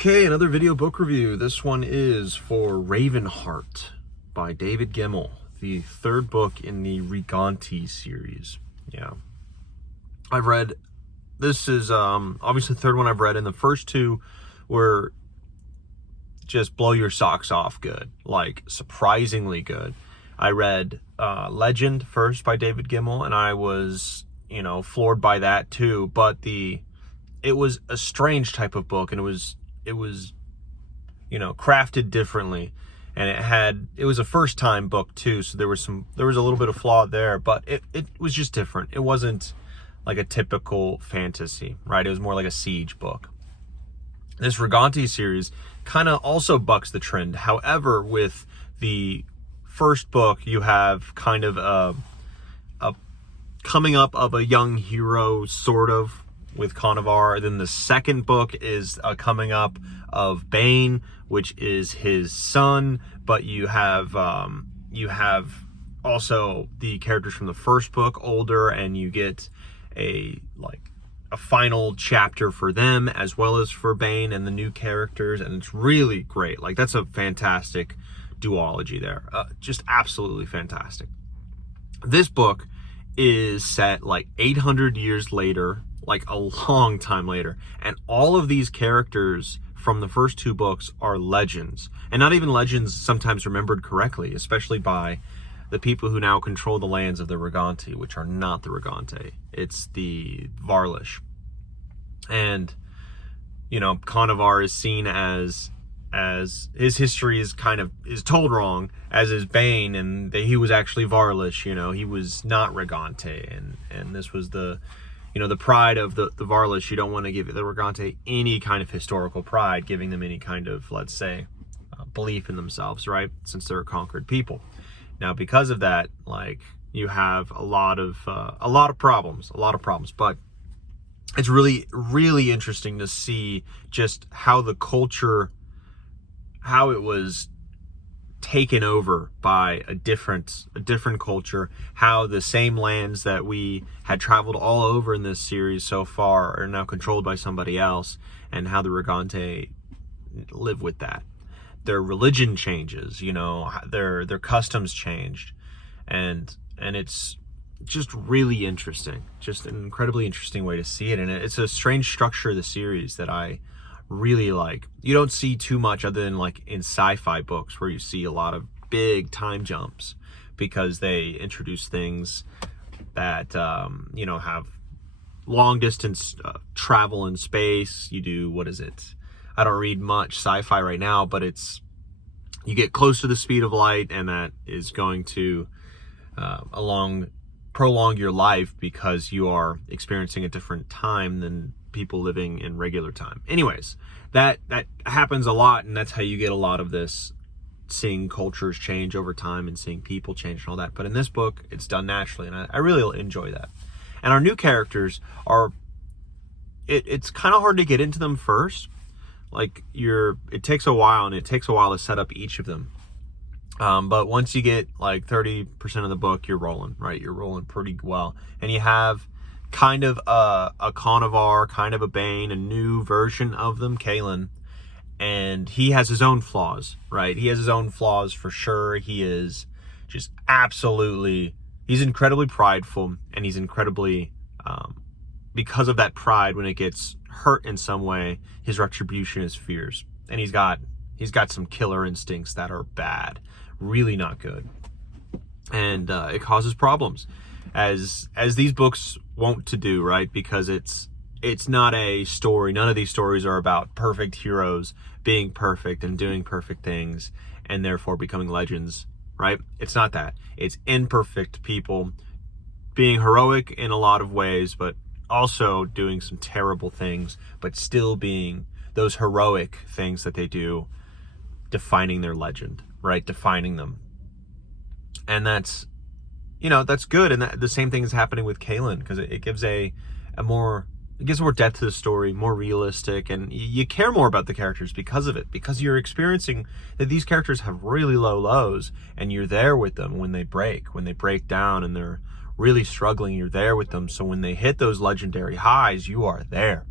Okay, another video book review. This one is for Ravenheart by David Gemmell, the third book in the Rigante series. Yeah. I've read, this is obviously the third one I've read, and the first two were just blow your socks off good, like surprisingly good. I read Legend first by David Gemmell, and I was, floored by that too, but it was a strange type of book, and it was crafted differently, and it was a first time book too, so there was a little bit of flaw there, but it was just different. It wasn't like a typical fantasy, right? It was more like a siege book. This Rigante series kind of also bucks the trend. However, with the first book, you have kind of a coming up of a young hero, sort of, with Conovar. Then the second book is a coming up of Bane, which is his son, but you have also the characters from the first book older, and you get a final chapter for them as well as for Bane and the new characters, and it's really great. Like, that's a fantastic duology there. Just absolutely fantastic. This book is set like 800 years later, like a long time later, and all of these characters from the first two books are legends, and not even legends sometimes remembered correctly, especially by the people who now control the lands of the Rigante, which are not the Rigante. It's the Varlish. And Conovar is seen as his history is told wrong, as is Bane, and he was actually Varlish. He was not Rigante, and this was the pride of the Varlish. You don't want to give the Rigante any kind of historical pride, giving them any kind of, let's say, belief in themselves, right? Since they're a conquered people. Now, because of that, you have a lot of problems, but it's really, really interesting to see just how the culture, how it was taken over by a different culture, how the same lands that we had traveled all over in this series so far are now controlled by somebody else, and how the Rigante live with that. Their religion changes, their customs changed, and it's just really interesting, just an incredibly interesting way to see it. And it's a strange structure of the series that I really like. You don't see too much other than in sci-fi books, where you see a lot of big time jumps, because they introduce things that have long distance travel in space. You do, I don't read much sci-fi right now, but you get close to the speed of light, and that is going to prolong your life, because you are experiencing a different time than people living in regular time. Anyways, that happens a lot, and that's how you get a lot of this, seeing cultures change over time and seeing people change and all that. But in this book, it's done naturally, and I really enjoy that. And our new characters it's kind of hard to get into them first. It takes a while, and it takes a while to set up each of them. But once you get 30% of the book, you're rolling, right? You're rolling pretty well. And you have kind of a Conovar, kind of a Bane, a new version of them, Kalen. And he has his own flaws, right? He has his own flaws for sure. He is just he's incredibly prideful, and he's incredibly, because of that pride, when it gets hurt in some way, his retribution is fierce. And he's got some killer instincts that are bad, really not good. And it causes problems, as these books wont to do, right? Because it's not a story. None of these stories are about perfect heroes being perfect and doing perfect things and therefore becoming legends, right? It's not that. It's imperfect people being heroic in a lot of ways, but also doing some terrible things, but still being those heroic things that they do, defining their legend, right? Defining them. And that's good. And the same thing is happening with Kalen, because it gives more depth to the story, more realistic, and you care more about the characters because of it, because you're experiencing that these characters have really low lows, and you're there with them when they break down, and they're really struggling. You're there with them. So when they hit those legendary highs, you are there.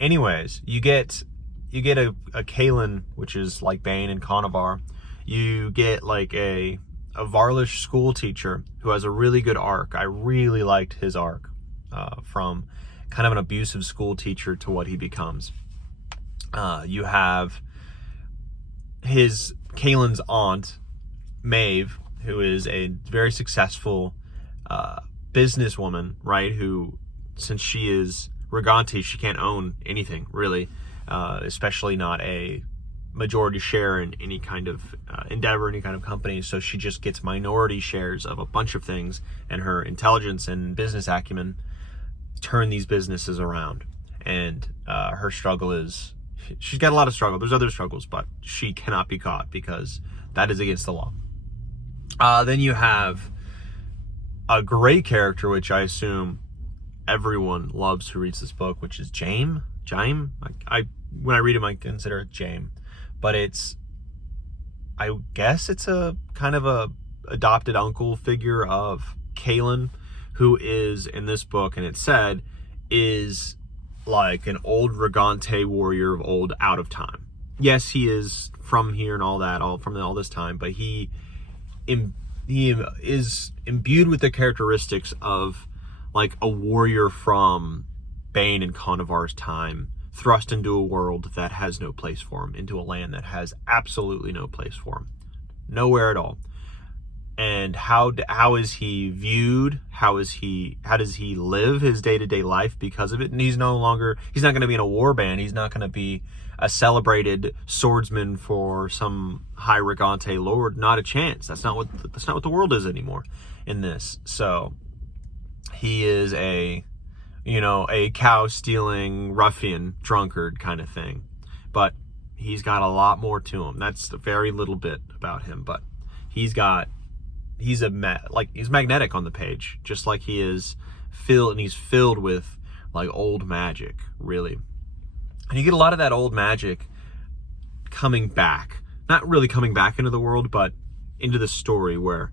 Anyways, you get Kaelin, which is like Bane and Conovar. You get like a Varlish school teacher who has a really good arc. I really liked his arc, from kind of an abusive school teacher to what he becomes. You have Kaelin's aunt, Maeve, who is a very successful businesswoman, right? Who, since she is Rigante, she can't own anything, really, especially not a majority share in any kind of endeavor, any kind of company. So she just gets minority shares of a bunch of things, and her intelligence and business acumen turn these businesses around. And her struggle is, she's got a lot of struggle. There's other struggles, but she cannot be caught because that is against the law. Then you have a great character, which I assume everyone loves who reads this book, which is Jaime. When I read him, I consider it Jaime, but I guess it's a kind of a adopted uncle figure of Kaelin, who is in this book, and it said is like an old Rigante warrior of old, out of time. Yes, he is from here and all that, from all this time, but he is imbued with the characteristics of like a warrior from Bane and Conovar's time, thrust into a world that has no place for him, into a land that has absolutely no place for him, nowhere at all. And how is he viewed? How does he live his day-to-day life because of it? And he's not going to be in a war band. He's not going to be a celebrated swordsman for some high Rigante lord. Not a chance. That's not what the world is anymore in this. So he is a cow stealing ruffian drunkard kind of thing, but he's got a lot more to him. That's a very little bit about him, but he's magnetic on the page, just like he is he's filled with like old magic, really. And you get a lot of that old magic coming back, not really coming back into the world, but into the story where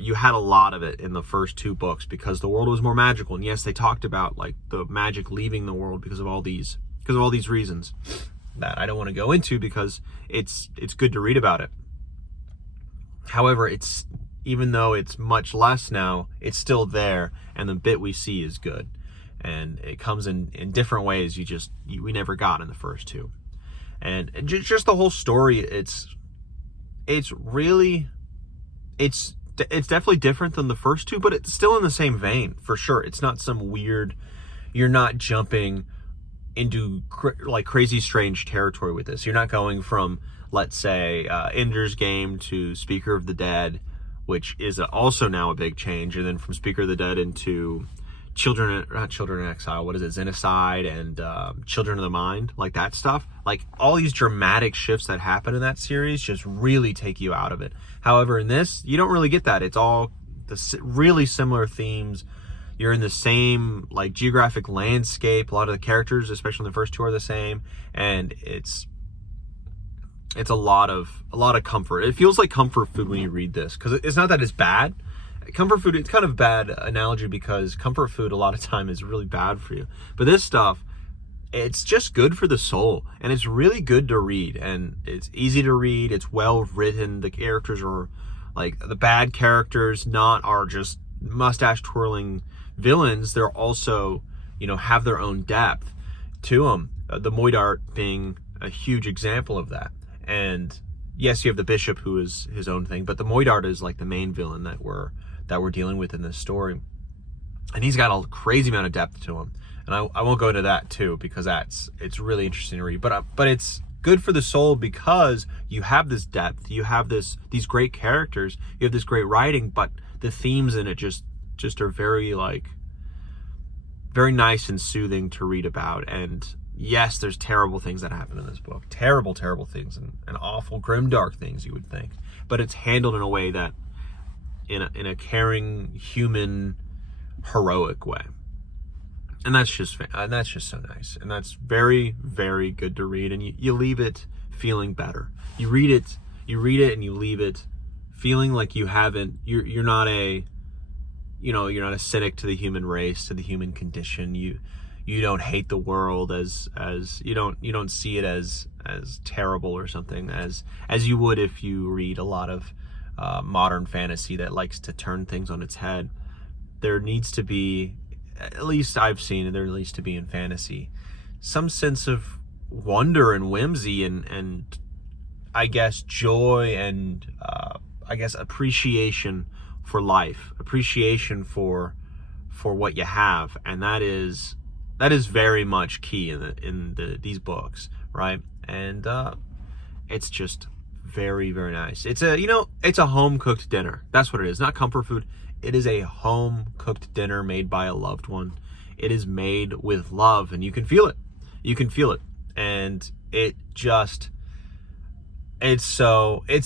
you had a lot of it in the first two books because the world was more magical. And yes, they talked about like the magic leaving the world because of all these reasons that I don't want to go into, because it's good to read about it. However, even though it's much less now, it's still there, and the bit we see is good. And it comes in different ways we never got in the first two. And just the whole story, it's definitely different than the first two, but it's still in the same vein, for sure. It's not some weird, you're not jumping into like crazy strange territory with this. You're not going from, let's say, Ender's Game to Speaker of the Dead, which is also now a big change, and then from Speaker of the Dead into not Children in Exile, what is it, Xenocide and Children of the Mind, like that stuff. Like all these dramatic shifts that happen in that series just really take you out of it. However, in this, you don't really get that. It's all the really similar themes. You're in the same like geographic landscape. A lot of the characters, especially in the first two, are the same, and it's a lot of comfort. It feels like comfort food when you read this, because it's not that it's bad. Comfort food, it's kind of a bad analogy because comfort food a lot of time is really bad for you. But this stuff, it's just good for the soul, and it's really good to read, and it's easy to read. It's well written. The characters are like, the bad characters are just mustache twirling villains. They're also, have their own depth to them. The Moidart being a huge example of that. And yes, you have the bishop, who is his own thing, but the Moidart is like the main villain that we're dealing with in this story, and he's got a crazy amount of depth to him. And I won't go into that too, because it's really interesting to read. But it's good for the soul because you have this depth, you have these great characters, you have this great writing, but the themes in it just are very nice and soothing to read about. And yes, there's terrible things that happen in this book. Terrible, terrible things, and awful, grimdark things, you would think. But it's handled in a way that, in a caring, human, heroic way. And that's just so nice. And that's very, very good to read. And you leave it feeling better. You read it and you leave it feeling like you're not a cynic to the human race, to the human condition. you don't hate the world as you don't see it as terrible or something as you would if you read a lot of modern fantasy that likes to turn things on its head. There needs to be, at least I've seen it, there needs to be in fantasy some sense of wonder and whimsy and I guess joy and I guess appreciation for life, appreciation for what you have, and that is very much key in these books, right? And it's just very, very nice. It's a home cooked dinner. That's what it is. Not comfort food. It is a home cooked dinner made by a loved one. It is made with love, and you can feel it. You can feel it, and it's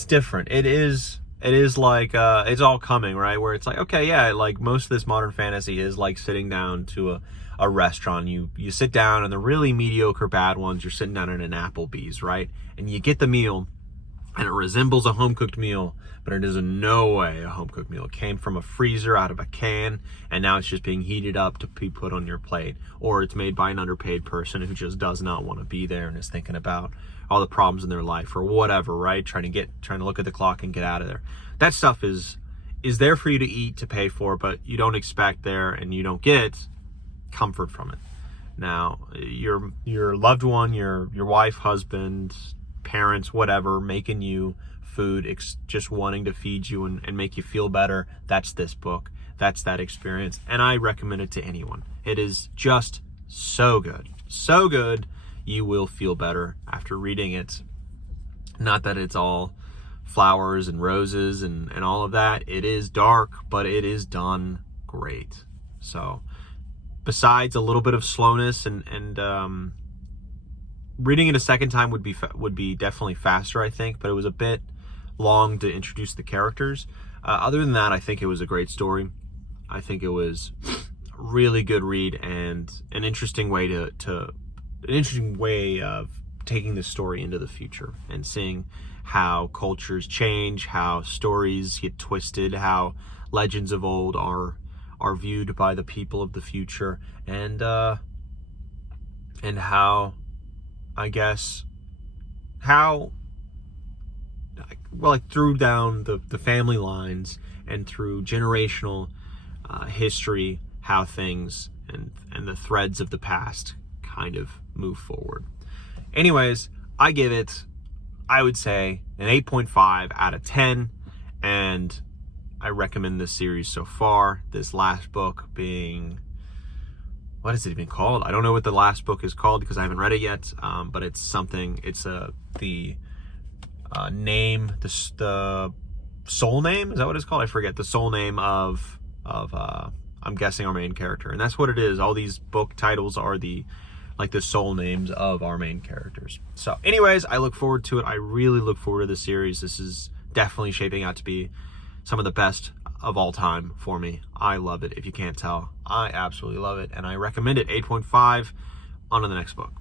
different. It is like it's all coming, right? Where it's like, okay, yeah, like most of this modern fantasy is like sitting down to a restaurant. You sit down, and the really mediocre bad ones, you're sitting down at an Applebee's, right? And you get the meal, and it resembles a home-cooked meal, but it is in no way a home-cooked meal. It came from a freezer out of a can, and now it's just being heated up to be put on your plate. Or it's made by an underpaid person who just does not want to be there and is thinking about all the problems in their life or whatever, right? Trying to look at the clock and get out of there. That stuff is there for you to eat, to pay for, but you don't expect there, and you don't get comfort from it. Now, your loved one, your wife, husband, parents, whatever, making you food, just wanting to feed you and make you feel better, that's this book. That's that experience, and I recommend it to anyone. It is just so good. So good, you will feel better after reading it. Not that it's all flowers and roses and all of that. It is dark, but it is done great. So, besides a little bit of slowness and reading it a second time would be definitely faster, I think, but it was a bit long to introduce the characters. Other than that, I think it was a great story. I think it was a really good read and an interesting way of taking this story into the future and seeing how cultures change, how stories get twisted, how legends of old are viewed by the people of the future, and how, I guess, through down the family lines and through generational history, how things and the threads of the past kind of move forward. Anyways, I give it, I would say, an 8.5 out of 10, and I recommend this series so far. This last book being, what is it even called? I don't know what the last book is called because I haven't read it yet, but it's something, it's the name, the soul name, is that what it's called? I forget. The soul name of I'm guessing our main character, and that's what it is. All these book titles are the soul names of our main characters. So anyways, I look forward to it. I really look forward to this series. This is definitely shaping out to be some of the best of all time for me. I love it. If you can't tell, I absolutely love it, and I recommend it. 8.5. On to the next book.